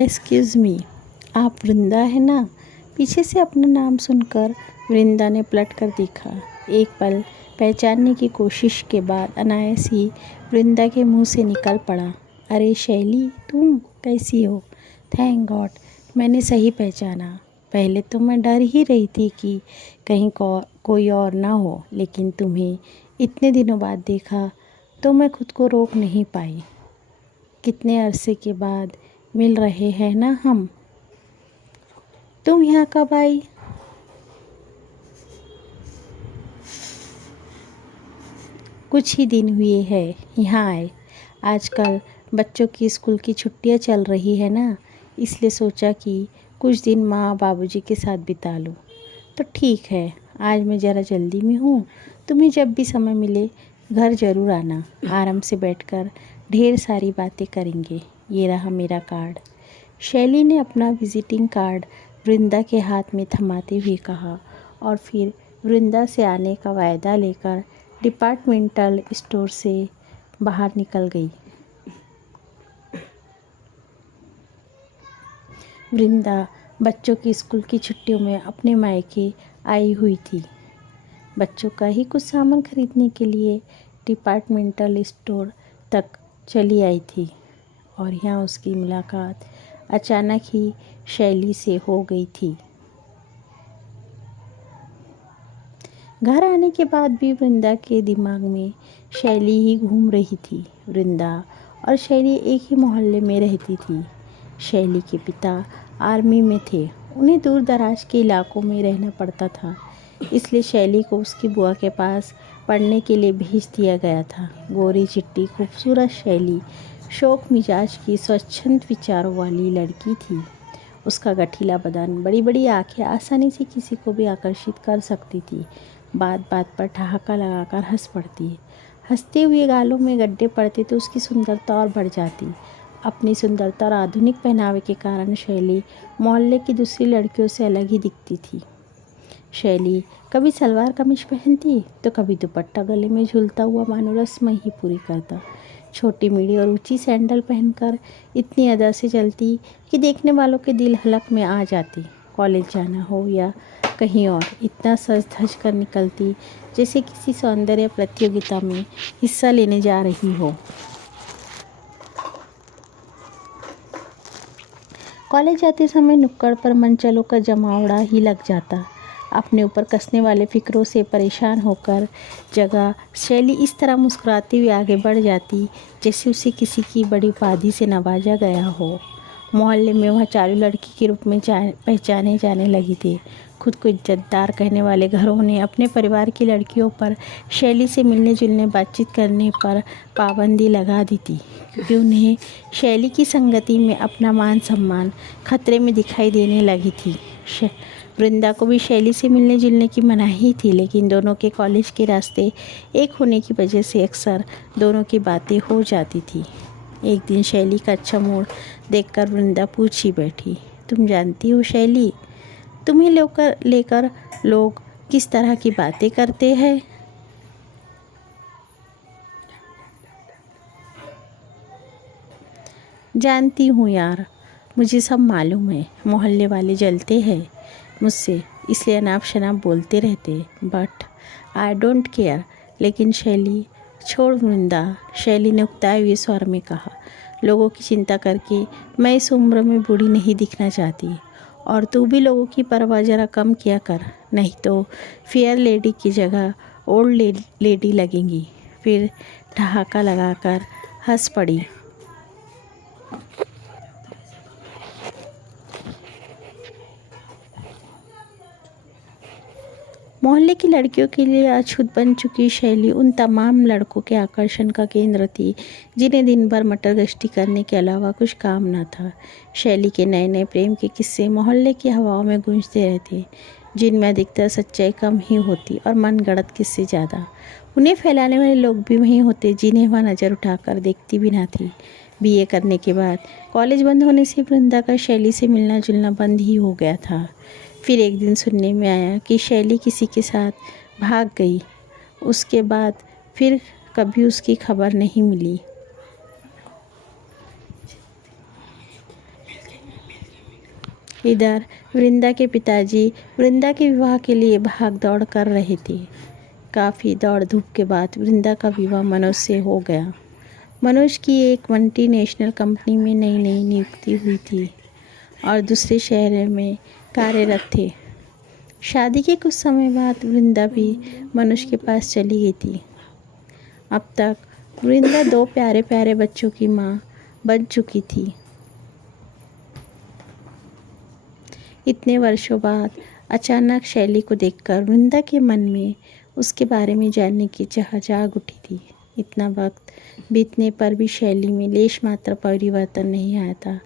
Excuse me, आप वृंदा है ना? पीछे से अपना नाम सुनकर वृंदा ने पलट कर देखा। एक पल पहचानने की कोशिश के बाद अनायास ही वृंदा के मुंह से निकल पड़ा, अरे शैली, तुम कैसी हो? थैंक गॉड मैंने सही पहचाना। पहले तो मैं डर ही रही थी कि कहीं कोई और ना हो, लेकिन तुम्हें इतने दिनों बाद देखा तो मैं खुद को रोक नहीं पाई। कितने अरसे के बाद मिल रहे हैं ना हम। तुम यहाँ कब आई? कुछ ही दिन हुए हैं यहाँ आए। आजकल बच्चों की स्कूल की छुट्टियाँ चल रही है ना, इसलिए सोचा कि कुछ दिन माँ बाबूजी के साथ बिता लूँ। तो ठीक है, आज मैं ज़रा जल्दी में हूँ। तुम्हें जब भी समय मिले घर ज़रूर आना। आराम से बैठकर ढेर सारी बातें करेंगे। ये रहा मेरा कार्ड। शैली ने अपना विजिटिंग कार्ड वृंदा के हाथ में थमाते हुए कहा और फिर वृंदा से आने का वायदा लेकर डिपार्टमेंटल स्टोर से बाहर निकल गई। वृंदा बच्चों की स्कूल की छुट्टियों में अपने मायके आई हुई थी। बच्चों का ही कुछ सामान खरीदने के लिए डिपार्टमेंटल स्टोर तक चली आई थी और यहाँ उसकी मुलाकात अचानक ही शैली से हो गई थी। घर आने के बाद भी वृंदा के दिमाग में शैली ही घूम रही थी। वृंदा और शैली एक ही मोहल्ले में रहती थी। शैली के पिता आर्मी में थे, उन्हें दूर दराज के इलाकों में रहना पड़ता था, इसलिए शैली को उसकी बुआ के पास पढ़ने के लिए भेज दिया गया था। गोरी चिट्टी खूबसूरत शैली शौक मिजाज की स्वच्छंद विचारों वाली लड़की थी। उसका गठीला बदन, बड़ी बड़ी आंखें आसानी से किसी को भी आकर्षित कर सकती थी। बात बात पर ठहाका लगाकर हंस पड़ती। हंसते हुए गालों में गड्ढे पड़ते तो उसकी सुंदरता और बढ़ जाती। अपनी सुंदरता और आधुनिक पहनावे के कारण शैली मोहल्ले की दूसरी लड़कियों से अलग ही दिखती थी। शैली कभी सलवार कमीज पहनती तो कभी दुपट्टा गले में झूलता हुआ मानो रस्म ही पूरी करता। छोटी मीडी और ऊंची सैंडल पहनकर इतनी अदा से चलती कि देखने वालों के दिल हलक में आ जाती। कॉलेज जाना हो या कहीं और, इतना सज धज कर निकलती जैसे किसी सौंदर्य प्रतियोगिता में हिस्सा लेने जा रही हो। कॉलेज जाते समय नुक्कड़ पर मनचलों का जमावड़ा ही लग जाता। अपने ऊपर कसने वाले फिक्रों से परेशान होकर जगह शैली इस तरह मुस्कुराती हुई आगे बढ़ जाती जैसे उसे किसी की बड़ी उपाधि से नवाजा गया हो। मोहल्ले में वह चालू लड़की के रूप में पहचाने जाने लगी थी। खुद को इज्जतदार कहने वाले घरों ने अपने परिवार की लड़कियों पर शैली से मिलने जुलने बातचीत करने पर पाबंदी लगा दी थी, क्योंकि उन्हें शैली की संगति में अपना मान सम्मान खतरे में दिखाई देने लगी थी। वृंदा को भी शैली से मिलने जुलने की मनाही थी, लेकिन दोनों के कॉलेज के रास्ते एक होने की वजह से अक्सर दोनों की बातें हो जाती थी। एक दिन शैली का अच्छा मूड देखकर वृंदा पूछ ही बैठी, तुम जानती हो शैली, तुम्हें लेकर लोग किस तरह की बातें करते हैं? जानती हूँ यार, मुझे सब मालूम है। मोहल्ले वाले जलते हैं मुझसे, इसलिए अनाप शनाप बोलते रहते, बट आई डोंट केयर। लेकिन शैली, छोड़ वृंदा, शैली ने उकताए हुए स्वर में कहा, लोगों की चिंता करके मैं इस उम्र में बूढ़ी नहीं दिखना चाहती, और तू भी लोगों की परवाह ज़रा कम किया कर, नहीं तो फेयर लेडी की जगह ओल्ड लेडी लगेंगी। फिर ठहाका लगाकर हंस पड़ी। मोहल्ले की लड़कियों के लिए अछूत बन चुकी शैली उन तमाम लड़कों के आकर्षण का केंद्र थी जिन्हें दिन भर मटर गश्ती करने के अलावा कुछ काम न था। शैली के नए नए प्रेम के किस्से मोहल्ले की हवाओं में गूंजते रहते, जिनमें अधिकतर सच्चाई कम ही होती और मनगढ़ंत किस्से ज़्यादा। उन्हें फैलाने वाले लोग भी वहीं होते जिन्हें वह नज़र उठाकर देखती भी न थी। बीए करने के बाद कॉलेज बंद होने से वृंदा का शैली से मिलना जुलना बंद ही हो गया था। फिर एक दिन सुनने में आया कि शैली किसी के साथ भाग गई। उसके बाद फिर कभी उसकी खबर नहीं मिली। इधर वृंदा के पिताजी वृंदा के विवाह के लिए भाग दौड़ कर रहे थे। काफ़ी दौड़ धूप के बाद वृंदा का विवाह मनोज से हो गया। मनोज की एक मल्टीनेशनल कंपनी में नई नई नियुक्ति हुई थी और दूसरे शहर में कार्यरत थे। शादी के कुछ समय बाद वृंदा भी मनोज के पास चली गई थी। अब तक वृंदा 2 प्यारे प्यारे बच्चों की माँ बन चुकी थी। इतने वर्षों बाद अचानक शैली को देखकर वृंदा के मन में उसके बारे में जानने की चाह जाग उठी थी। इतना वक्त बीतने पर भी शैली में लेश मात्र परिवर्तन नहीं आया था।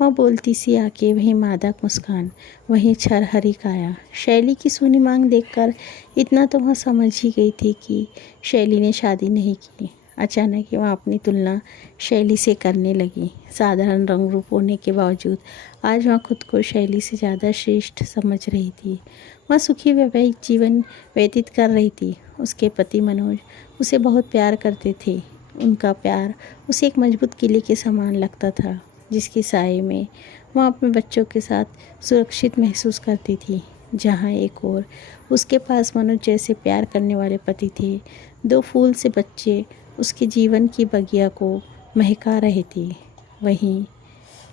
वह बोलती सी आंखें, वहीं मादक मुस्कान, वहीं छरहरी काया। शैली की सूनी मांग देखकर इतना तो वह समझ ही गई थी कि शैली ने शादी नहीं की। अचानक ही वह अपनी तुलना शैली से करने लगी। साधारण रंग रूप होने के बावजूद आज वह खुद को शैली से ज़्यादा श्रेष्ठ समझ रही थी। वह सुखी वैवाहिक जीवन व्यतीत कर रही थी। उसके पति मनोज उसे बहुत प्यार करते थे। उनका प्यार उसे एक मजबूत किले के समान लगता था, जिसके साए में वह अपने बच्चों के साथ सुरक्षित महसूस करती थी। जहाँ एक ओर उसके पास मनोज जैसे प्यार करने वाले पति थे, 2 फूल से बच्चे उसके जीवन की बगिया को महका रहे थे। वहीं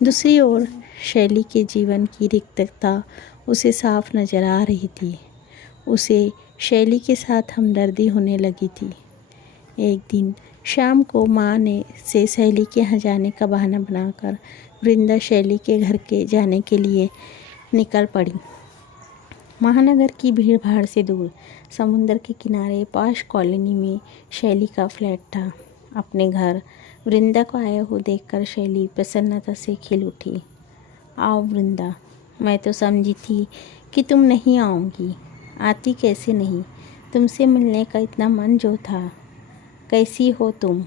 दूसरी ओर शैली के जीवन की रिक्तता उसे साफ नजर आ रही थी। उसे शैली के साथ हमदर्दी होने लगी थी। एक दिन शाम को माँ ने से शैली के यहाँ जाने का बहाना बनाकर वृंदा शैली के घर के जाने के लिए निकल पड़ी। महानगर की भीड़ भाड़ से दूर समुंदर के किनारे पाश कॉलोनी में शैली का फ्लैट था। अपने घर वृंदा को आया हुआ देखकर शैली प्रसन्नता से खिल उठी। आओ वृंदा, मैं तो समझी थी कि तुम नहीं आओगी। आती कैसे नहीं, तुमसे मिलने का इतना मन जो था। कैसी हो तुम?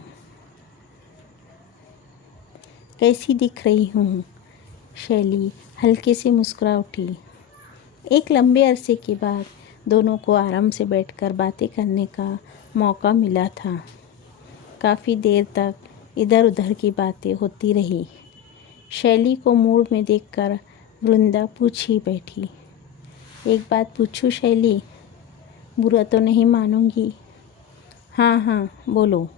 कैसी दिख रही हूँ? शैली हल्के से मुस्कुरा उठी। एक लंबे अरसे के बाद दोनों को आराम से बैठकर बातें करने का मौका मिला था। काफ़ी देर तक इधर उधर की बातें होती रही। शैली को मूड में देखकर वृंदा पूछ ही बैठी। एक बात पूछूं शैली? बुरा तो नहीं मानूंगी? हाँ हाँ बोलो।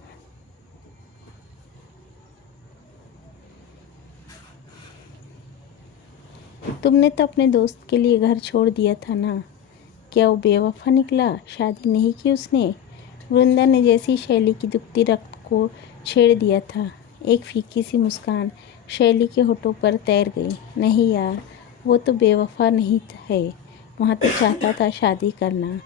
तुमने तो अपने दोस्त के लिए घर छोड़ दिया था ना? क्या वो बेवफा निकला? शादी नहीं की उसने? वृंदा ने जैसी शैली की दुखती रक्त को छेड़ दिया था। एक फीकी सी मुस्कान शैली के होठों पर तैर गई। नहीं यार, वो तो बेवफा नहीं है। वहाँ तो चाहता था शादी करना,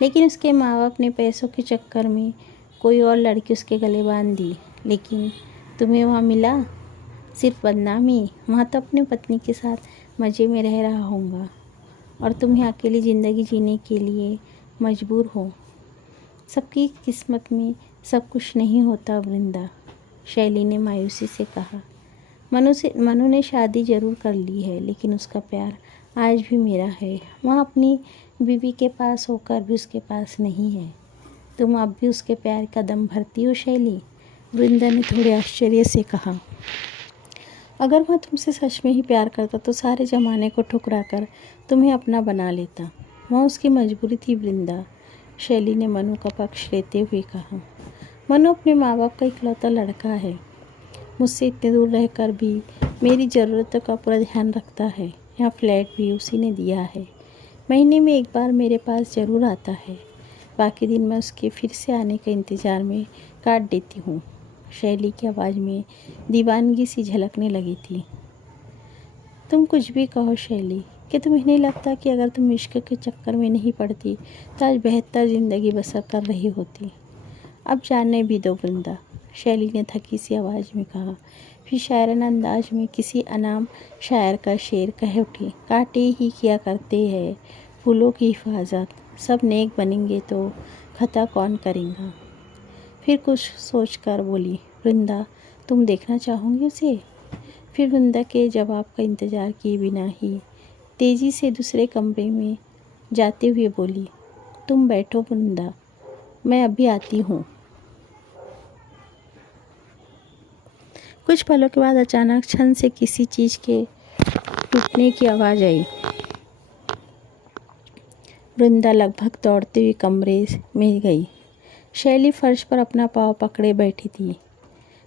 लेकिन उसके माँ बाप ने पैसों के चक्कर में कोई और लड़की उसके गले बांध दी। लेकिन तुम्हें वहाँ मिला सिर्फ बदनामी। वहाँ तो अपनी पत्नी के साथ मज़े में रह रहा होगा और तुम्हें अकेली ज़िंदगी जीने के लिए मजबूर हो। सबकी किस्मत में सब कुछ नहीं होता वृंदा, शैली ने मायूसी से कहा। मनु ने शादी ज़रूर कर ली है, लेकिन उसका प्यार आज भी मेरा है। वह अपनी बीवी के पास होकर भी उसके पास नहीं है। तुम अब भी उसके प्यार का दम भरती हो शैली? वृंदा ने थोड़े आश्चर्य से कहा। अगर वह तुमसे सच में ही प्यार करता तो सारे ज़माने को ठुकरा कर तुम्हें अपना बना लेता। वह उसकी मजबूरी थी वृंदा, शैली ने मनु का पक्ष लेते हुए कहा। मनु अपने माँ बाप का इकलौता लड़का है। मुझसे इतने दूर रहकर भी मेरी ज़रूरतों का पूरा ध्यान रखता है। यहाँ फ्लैट भी उसी ने दिया है। महीने में एक बार मेरे पास ज़रूर आता है। बाकी दिन मैं उसके फिर से आने के इंतज़ार में काट देती हूँ। शैली की आवाज़ में दीवानगी सी झलकने लगी थी। तुम कुछ भी कहो शैली, कि तुम्हें नहीं लगता कि अगर तुम इश्क के चक्कर में नहीं पड़ती तो आज बेहतर ज़िंदगी बसर कर रही होती? अब जानने भी दो वृंदा, शैली ने थकी सी आवाज़ में कहा। फिर शायराना अंदाज में किसी अनाम शायर का शेर कह उठी। कांटे ही किया करते हैं फूलों की हिफाजत, सब नेक बनेंगे तो खता कौन करेगा? फिर कुछ सोचकर बोली, वृंदा तुम देखना चाहोगी उसे? फिर वृंदा के जवाब का इंतज़ार किए बिना ही तेज़ी से दूसरे कमरे में जाते हुए बोली, तुम बैठो वृंदा, मैं अभी आती हूँ। कुछ पलों के बाद अचानक क्षण से किसी चीज़ के टूटने की आवाज़ आई। वृंदा लगभग दौड़ते हुए कमरे में गई। शैली फर्श पर अपना पाँव पकड़े बैठी थी।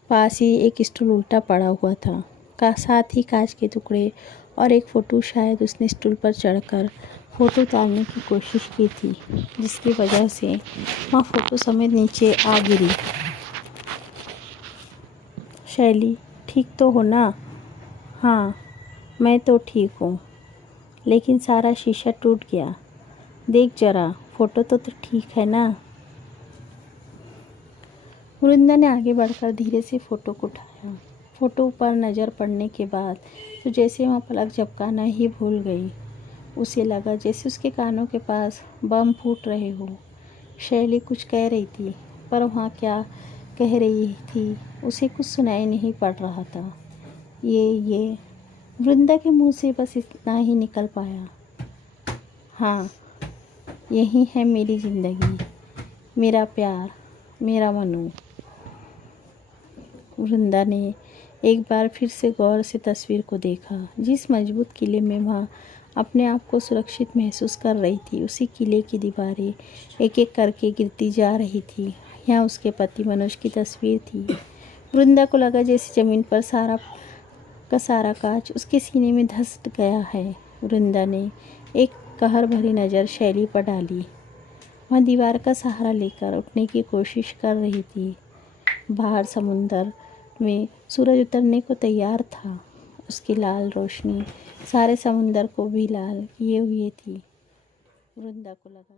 पास ही एक स्टूल उल्टा पड़ा हुआ था, साथ ही कांच के टुकड़े और एक फ़ोटो। शायद उसने स्टूल पर चढ़कर फ़ोटो उतारने की कोशिश की थी, जिसकी वजह से वह फ़ोटो समेत नीचे आ गिरी। शैली, ठीक तो हो ना? हाँ, मैं तो ठीक हूँ, लेकिन सारा शीशा टूट गया। देख जरा, फ़ोटो तो ठीक है ना? वृंदा ने आगे बढ़कर धीरे से फ़ोटो को उठाया। फ़ोटो पर नज़र पड़ने के बाद तो जैसे वह पलक झपकाना ही भूल गई। उसे लगा जैसे उसके कानों के पास बम फूट रहे हो। शैली कुछ कह रही थी, पर वहाँ क्या कह रही थी उसे कुछ सुनाई नहीं पड़ रहा था। ये वृंदा के मुंह से बस इतना ही निकल पाया। हाँ, यही है मेरी ज़िंदगी, मेरा प्यार, मेरा मनू। वृंदा ने एक बार फिर से गौर से तस्वीर को देखा। जिस मजबूत किले में वह अपने आप को सुरक्षित महसूस कर रही थी, उसी किले की दीवारें एक एक करके गिरती जा रही थी। यहाँ उसके पति मनोज की तस्वीर थी। वृंदा को लगा जैसे ज़मीन पर सारा कांच उसके सीने में धंस गया है। वृंदा ने एक कहर भरी नज़र शैली पर डाली। वह दीवार का सहारा लेकर उठने की कोशिश कर रही थी। बाहर समुंदर में सूरज उतरने को तैयार था। उसकी लाल रोशनी सारे समुंदर को भी लाल किए हुए थी। वृंदा को लगा